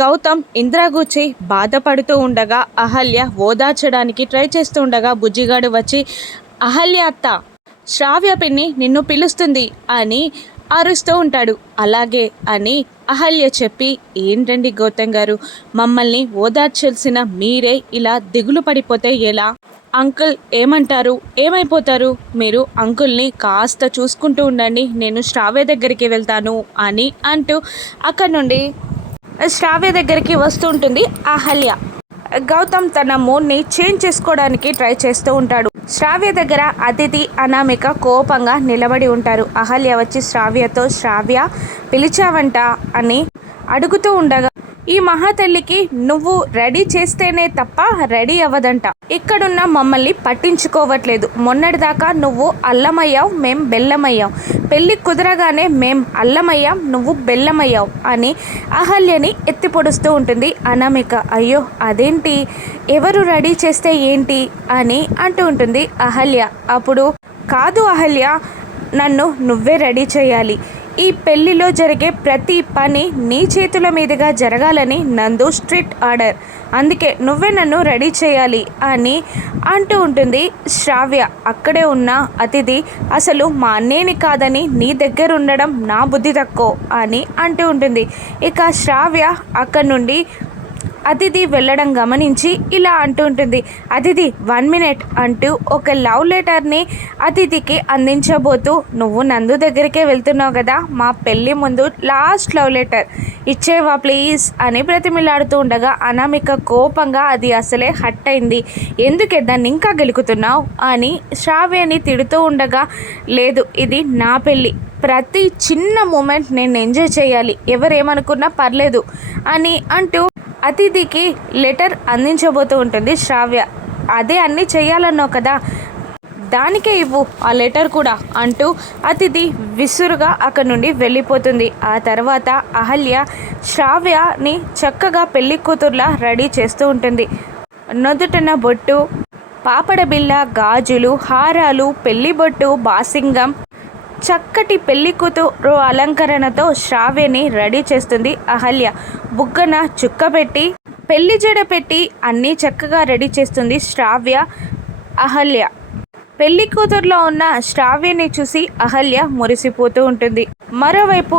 గౌతమ్ ఇంద్రాగూచి బాధపడుతూ ఉండగా అహల్య ఓదార్చడానికి ట్రై చేస్తూ ఉండగా బుజ్జిగాడు వచ్చి అహల్య అత్త శ్రావ్య పిన్ని నిన్ను పిలుస్తుంది అని అరుస్తూ ఉంటాడు. అలాగే అని అహల్య చెప్పి ఏంటండి గౌతమ్ గారు మమ్మల్ని ఓదార్చాల్సిన మీరే ఇలా దిగులు పడిపోతే ఎలా? అంకుల్ ఏమంటారు? ఏమైపోతారు? మీరు అంకుల్ని కాస్త చూసుకుంటూ ఉండండి నేను శ్రావ్య దగ్గరికి వెళ్తాను అని అంటూ అక్కడ నుండి శ్రావ్య దగ్గరికి వస్తూ ఉంటుంది అహల్య గౌతమ్ తన మూడ్ని చేంజ్ చేసుకోవడానికి ట్రై చేస్తూ ఉంటాడు. శ్రావ్య దగ్గర అతిథి అనామిక కోపంగా నిలబడి ఉంటారు. అహల్య వచ్చి శ్రావ్యతో శ్రావ్య పిలిచావంట అని అడుగుతూ ఉండగా ఈ మహాతల్లికి నువ్వు రెడీ చేస్తేనే తప్ప రెడీ అవ్వదంట. ఇక్కడున్న మమ్మల్ని పట్టించుకోవట్లేదు. మొన్నటిదాకా నువ్వు అల్లమయ్యావు మేం బెల్లమయ్యాం. పెళ్ళి కుదరగానే మేం అల్లమయ్యాం నువ్వు బెల్లమయ్యావు అని అహల్యని ఎత్తి పొడుస్తూ ఉంటుంది అనామిక. అయ్యో అదేంటి? ఎవరు రెడీ చేస్తే ఏంటి? అని అంటూ ఉంటుంది అహల్య. అప్పుడు కాదు అహల్య నన్ను నువ్వే రెడీ చేయాలి. ఈ పెళ్ళిలో జరిగే ప్రతి పని నీ చేతుల మీదుగా జరగాలని నందు స్ట్రిక్ట్ ఆర్డర్. అందుకే నువ్వే నన్ను రెడీ చేయాలి అని అంటూ ఉంటుంది శ్రావ్య. అక్కడే ఉన్న అతిథి అసలు మా అన్నేని కాదని నీ దగ్గర ఉండడం నా బుద్ధి తక్కువ అని అంటూ ఉంటుంది. ఇక శ్రావ్య అక్కడి నుండి అతిథి వెళ్ళడం గమనించి ఇలా అంటూ ఉంటుంది. అతిథి వన్ మినిట్ అంటూ ఒక లవ్ లెటర్ని అతిథికి అందించబోతూ నువ్వు నందు దగ్గరికే వెళ్తున్నావు కదా మా పెళ్ళి ముందు లాస్ట్ లవ్ లెటర్ ఇచ్చేవా ప్లీజ్ అని బ్రతిమిలాడుతూ ఉండగా అనామిక కోపంగా అది అసలే హట్ అయింది. ఎందుకే దాన్ని ఇంకా గెలుకుతున్నావు? అని శ్రావ్యని తిడుతూ ఉండగా లేదు ఇది నా పెళ్ళి. ప్రతి చిన్న మూమెంట్ నేను ఎంజాయ్ చేయాలి. ఎవరేమనుకున్నా పర్లేదు అని అంటూ అతిథికి లెటర్ అందించబోతూ ఉంటుంది శ్రావ్య. అదే అన్నీ చేయాలన్నావు కదా. దానికే ఇవ్వు ఆ లెటర్ కూడా అంటూ అతిథి విసురుగా అక్కడి నుండి వెళ్ళిపోతుంది. ఆ తర్వాత అహల్య శ్రావ్యని చక్కగా పెళ్ళి కూతుర్లా రెడీ చేస్తూ ఉంటుంది. నొదుటన బొట్టు పాపడ బిళ్ళ గాజులు హారాలు పెళ్ళి బొట్టు బాసింగం చక్కటి పెళ్ళి కూతురు అలంకరణతో శ్రావ్యని రెడీ చేస్తుంది అహల్య. బుగ్గన చుక్క పెట్టి పెళ్ళి జడ పెట్టి అన్నీ చక్కగా రెడీ చేస్తుంది శ్రావ్య అహల్య. పెళ్ళి కూతురులో ఉన్న శ్రావ్యని చూసి అహల్య మురిసిపోతూ ఉంటుంది. మరోవైపు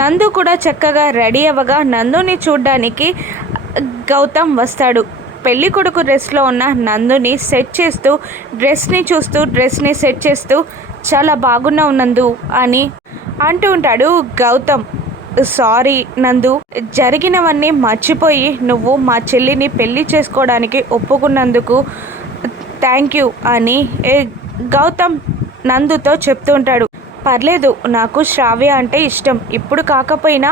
నందు కూడా చక్కగా రెడీ అవ్వగా నందుని చూడ్డానికి గౌతమ్ వస్తాడు. పెళ్ళి కొడుకు డ్రెస్లో ఉన్న నందుని సెట్ చేస్తూ డ్రెస్ని చూస్తూ డ్రెస్ని సెట్ చేస్తూ చాలా బాగున్నావు నందు అని అంటూ ఉంటాడు గౌతమ్. సారీ నందు జరిగినవన్నీ మర్చిపోయి నువ్వు మా చెల్లిని పెళ్ళి చేసుకోవడానికి ఒప్పుకున్నందుకు థ్యాంక్ యూ అని గౌతమ్ నందుతో చెప్తూ ఉంటాడు. పర్లేదు నాకు శ్రావ్య అంటే ఇష్టం. ఇప్పుడు కాకపోయినా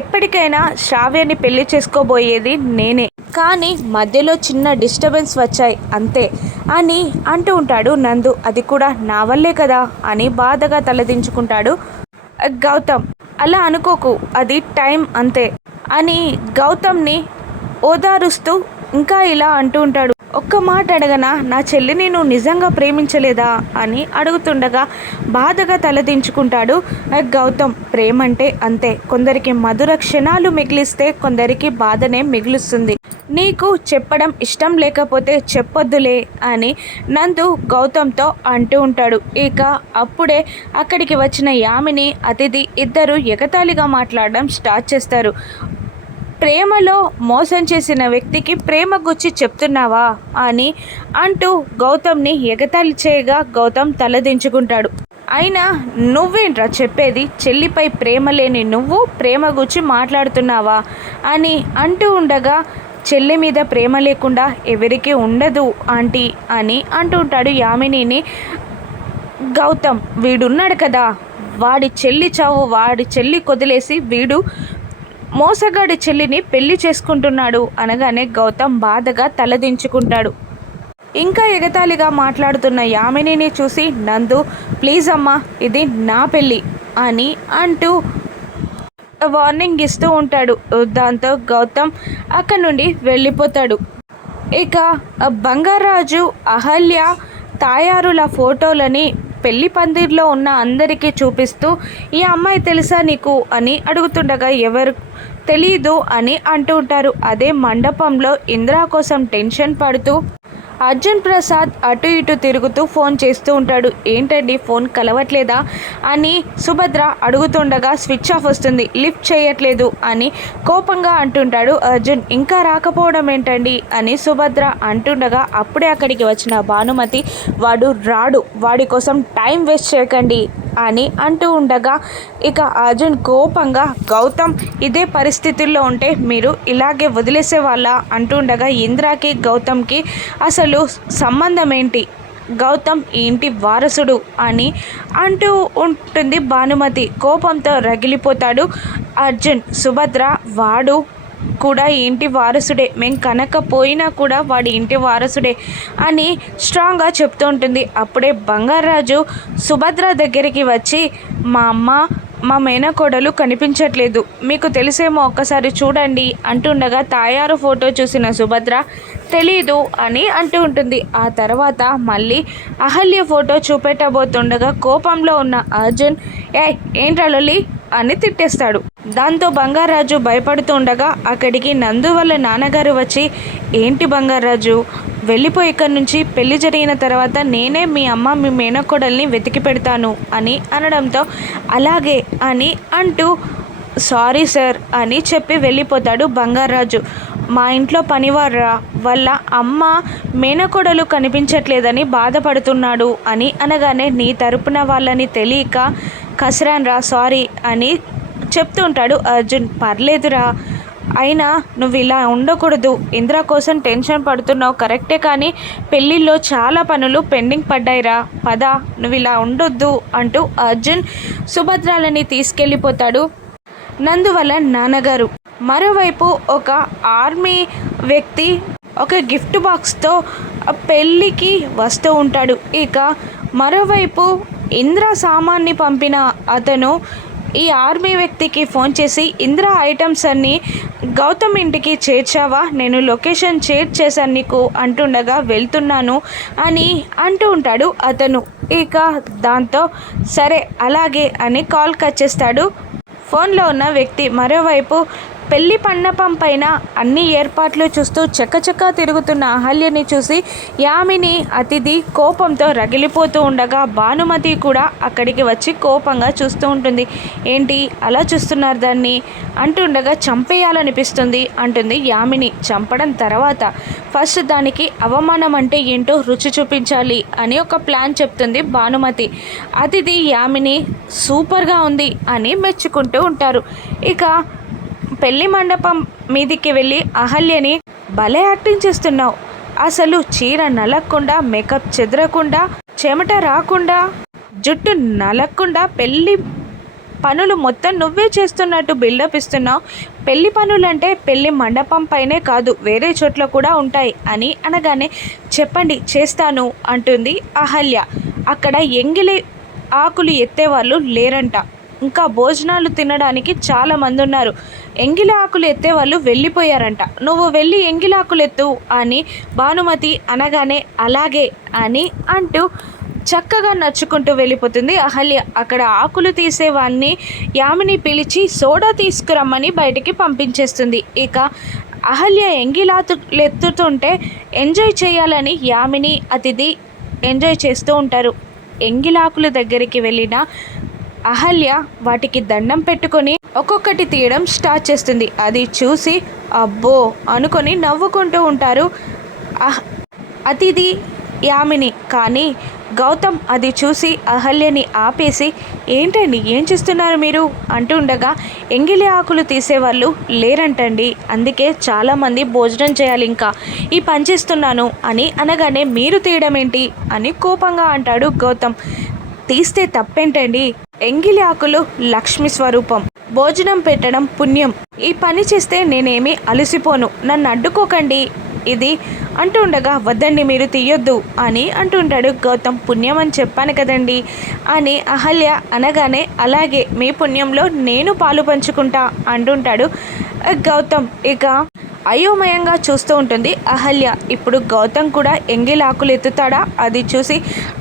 ఎప్పటికైనా శ్రావ్యని పెళ్ళి చేసుకోబోయేది నేనే. కానీ మధ్యలో చిన్న డిస్టర్బెన్స్ వచ్చాయి అంతే. అని అంటూ ఉంటాడు నందు. అది కూడా నా వల్లే కదా అని బాధగా తలదించుకుంటాడు గౌతమ్. అలా అనుకోకు అది టైం అంతే అని గౌతమ్ని ఓదారుస్తూ ఇంకా ఇలా అంటూ ఉంటాడు. ఒక్క మాట అడగనా నా చెల్లిని నువ్వు నిజంగా ప్రేమించలేదా అని అడుగుతుండగా బాధగా తలదించుకుంటాడు గౌతమ్. ప్రేమంటే అంతే కొందరికి మధుర క్షణాలు మిగిలిస్తే కొందరికి బాధనే మిగులుస్తుంది. నీకు చెప్పడం ఇష్టం లేకపోతే చెప్పొద్దులే అని నందు గౌతమ్తో అంటూ ఉంటాడు. ఇక అప్పుడే అక్కడికి వచ్చిన యామిని అతిథి ఇద్దరు ఎగతాళిగా మాట్లాడడం స్టార్ట్ చేస్తారు. ప్రేమలో మోసం చేసిన వ్యక్తికి ప్రేమ గుచ్చి చెప్తున్నావా అని అంటూ గౌతమ్ని ఎగతాళి చేయగా గౌతమ్ తలదించుకుంటాడు అయినా నువ్వేంట్రా చెప్పేది? చెల్లిపై ప్రేమ లేని నువ్వు ప్రేమ గుచ్చి మాట్లాడుతున్నావా అని అంటూ ఉండగా చెల్లి మీద ప్రేమ లేకుండా ఎవరికి ఉండదు ఆంటీ అని అంటూ ఉంటాడు యామినిని. గౌతమ్ వీడున్నాడు కదా. వాడి చెల్లి చావు వాడి చెల్లి కొదిలేసి వీడు మోసగాడి చెల్లిని పెళ్ళి చేసుకుంటున్నాడు అనగానే గౌతమ్ బాధగా తలదించుకుంటాడు ఇంకా ఎగతాళిగా మాట్లాడుతున్న యామినిని చూసి నందు ప్లీజ్ అమ్మా ఇది నా పెళ్ళి అని అంటూ వార్నింగ్ ఇస్తూ ఉంటాడు. దాంతో గౌతమ్ అక్కడి నుండి వెళ్ళిపోతాడు. ఇక బంగారాజు అహల్య తాయారుల ఫోటోలని పెళ్ళి పందిర్లో ఉన్న అందరికీ చూపిస్తూ ఈ అమ్మాయి తెలుసా నీకు? అని అడుగుతుండగా ఎవరు తెలీదు అని అంటూ ఉంటారు. అదే మండపంలో ఇందిరా కోసం టెన్షన్ పడుతూ అర్జున్ ప్రసాద్ అటు ఇటు తిరుగుతూ ఫోన్ చేస్తూ ఉంటాడు. ఏంటండి ఫోన్ కలవట్లేదా? అని సుభద్ర అడుగుతుండగా స్విచ్ ఆఫ్ వస్తుంది. లిఫ్ట్ చేయట్లేదు అని కోపంగా అంటుంటాడు అర్జున్. ఇంకా రాకపోవడం ఏంటండి? అని సుభద్ర అంటుండగా అప్పుడే అక్కడికి వచ్చిన భానుమతి వాడు రాడు. వాడి కోసం టైం వేస్ట్ చేయకండి. అని అంటూ ఉండగా ఇక అర్జున్ కోపంగా గౌతమ్ ఇదే పరిస్థితుల్లో ఉంటే మీరు ఇలాగే వదిలేసే వాళ్ళ అంటూ ఉండగా ఇంద్రాకి గౌతమ్కి అసలు సంబంధం ఏంటి గౌతమ్ ఈ ఇంటి వారసుడు అని అంటూ ఉంటుంది భానుమతి. కోపంతో రగిలిపోతాడు అర్జున్. సుభద్ర వాడు కూడా ఇంటి వారసుడే. మేము కనకపోయినా కూడా వాడి ఇంటి వారసుడే అని స్ట్రాంగ్గా చెప్తూ ఉంటుంది. అప్పుడే బంగారాజు సుభద్ర దగ్గరికి వచ్చి మా అమ్మ మా మేనకోడలు కనిపించట్లేదు. మీకు తెలిసేమో ఒక్కసారి చూడండి అంటుండగా తాయారు ఫోటో చూసిన సుభద్ర తెలీదు అని అంటూ ఉంటుంది. ఆ తర్వాత మళ్ళీ అహల్య ఫోటో చూపెట్టబోతుండగా కోపంలో ఉన్న అర్జున్ ఏ ఏంట్రా లొల్లి? అని తిట్టేస్తాడు. దాంతో బంగారాజు భయపడుతుండగా అక్కడికి నందు వాళ్ళ నాన్నగారు వచ్చి ఏంటి బంగారాజు వెళ్ళిపోయి ఇక్కడి నుంచి పెళ్ళి జరిగిన తర్వాత నేనే మీ అమ్మ మీ మేనకోడల్ని వెతికి పెడతాను అని అనడంతో అలాగే అని అంటూ సారీ సార్ అని చెప్పి వెళ్ళిపోతాడు బంగారాజు. మా ఇంట్లో పనివారా వాళ్ళ అమ్మ మేనకోడలు కనిపించట్లేదని బాధపడుతున్నాడు అని అనగానే నీ తరపున వాళ్ళని తెలియక కసరాన్ రా సారీ అని చెప్తూ ఉంటాడు అర్జున్ పర్లేదురా. అయినా నువ్వు ఇలా ఉండకూడదు. ఇంద్ర కోసం టెన్షన్ పడుతున్నావు కరెక్టే కానీ పెళ్ళిళ్ళలో చాలా పనులు పెండింగ్ పడ్డాయిరా. పద నువ్వు ఇలా ఉండొద్దు అంటూ అర్జున్ సుభద్రాలని తీసుకెళ్ళిపోతాడు నందువల్ల నాన్నగారు. మరోవైపు ఒక ఆర్మీ వ్యక్తి ఒక గిఫ్ట్ బాక్స్తో పెళ్ళికి వస్తూ ఉంటాడు. ఇక మరోవైపు ఇంద్ర సామాన్ని పంపిన అతను ఈ ఆర్మీ వ్యక్తికి ఫోన్ చేసి ఇంద్ర ఐటమ్స్ అన్నీ గౌతమ్ ఇంటికి చేర్చావా? నేను లొకేషన్ షేర్ చేశాను నీకు అంటుండగా వెళ్తున్నాను అని అంటూ ఉంటాడు అతను. ఇక దాంతో సరే అలాగే అని కాల్ కట్ చేస్తాడు ఫోన్లో ఉన్న వ్యక్తి మరోవైపు పెళ్ళి పన్నపం పైన అన్ని ఏర్పాట్లు చూస్తూ చక్కచక్క తిరుగుతున్న అహల్యని చూసి యామిని అతిథి కోపంతో రగిలిపోతూ ఉండగా భానుమతి కూడా అక్కడికి వచ్చి కోపంగా చూస్తూ ఉంటుంది. ఏంటి? అలా చూస్తున్నారు దాన్ని? అంటుండగా చంపేయాలనిపిస్తుంది అంటుంది యామిని. చంపడం తర్వాత ఫస్ట్ దానికి అవమానం అంటే ఏంటో రుచి చూపించాలి అని ఒక ప్లాన్ చెప్తుంది భానుమతి. అతిథి యామిని సూపర్గా ఉంది అని మెచ్చుకుంటూ ఉంటారు. ఇక పెళ్ళి మండపం మీదికి వెళ్ళి అహల్యని భలే యాక్టింగ్ చేస్తున్నావు. అసలు చీర నలక్కుండా మేకప్ చెదరకుండా చెమట రాకుండా జుట్టు నలక్కుండా పెళ్ళి పనులు మొత్తం నువ్వే చేస్తున్నట్టు బిల్డప్ ఇస్తున్నావు. పెళ్ళి పనులంటే పెళ్ళి మండపం పైనే కాదు వేరే చోట్ల కూడా ఉంటాయి అని అనగానే చెప్పండి చేస్తాను అంటుంది అహల్య. అక్కడ ఎంగిలి ఆకులు ఎత్తేవాళ్ళు లేరంట. ఇంకా భోజనాలు తినడానికి చాలా మంది ఉన్నారు. ఎంగిలి ఆకులు ఎత్తే వాళ్ళు వెళ్ళిపోయారంట. నువ్వు వెళ్ళి ఎంగిలి ఆకులు ఎత్తు అని భానుమతి అనగానే అలాగే అని అంటూ చక్కగా నచ్చుకుంటూ వెళ్ళిపోతుంది. అహల్య అక్కడ ఆకులు తీసేవాన్ని యామిని పిలిచి సోడా తీసుకురమ్మని బయటికి పంపించేస్తుంది. ఇక అహల్య ఎంగిలాతు ఎత్తుతుంటే ఎంజాయ్ చేయాలని యామిని అతిథి ఎంజాయ్ చేస్తూ ఉంటారు. ఎంగిలాకుల దగ్గరికి వెళ్ళిన అహల్య వాటికి దండం పెట్టుకొని ఒక్కొక్కటి తీయడం స్టార్ట్ చేస్తుంది. అది చూసి అబ్బో అనుకొని నవ్వుకుంటూ ఉంటారు అహ్ అతిథి యామిని. కానీ గౌతమ్ అది చూసి అహల్యని ఆపేసి ఏంటండి ఏం చేస్తున్నారు మీరు? అంటుండగా ఎంగిలి ఆకులు తీసేవాళ్ళు లేరంటండి. అందుకే చాలామంది భోజనం చేయాలి ఇంకా. ఈ పని చేస్తున్నాను అని అనగానే మీరు తీయడం ఏంటి? అని కోపంగా అంటాడు గౌతమ్. తీస్తే తప్పేంటండి? ఎంగిలి ఆకులు లక్ష్మి స్వరూపం. భోజనం పెట్టడం పుణ్యం. ఈ పని చేస్తే నేనేమీ అలసిపోను. నన్ను అడ్డుకోకండి. ఇది అంటుండగా వద్దండి మీరు తీయొద్దు అని అంటుంటాడు గౌతమ్. పుణ్యం అని చెప్పాను కదండి అని అహల్య అనగానే అలాగే మీ పుణ్యంలో నేను పాలు పంచుకుంటా అంటుంటాడు గౌతమ్. ఇక అయోమయంగా చూస్తూ ఉంటుంది. అహల్య ఇప్పుడు గౌతమ్ కూడా ఎంగిల్ ఆకులు ఎత్తుతాడా? అది చూసి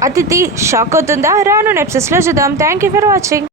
అతిథి షాక్ అవుతుందా? రాను నెప్సెస్లో చూద్దాం. Thank you for watching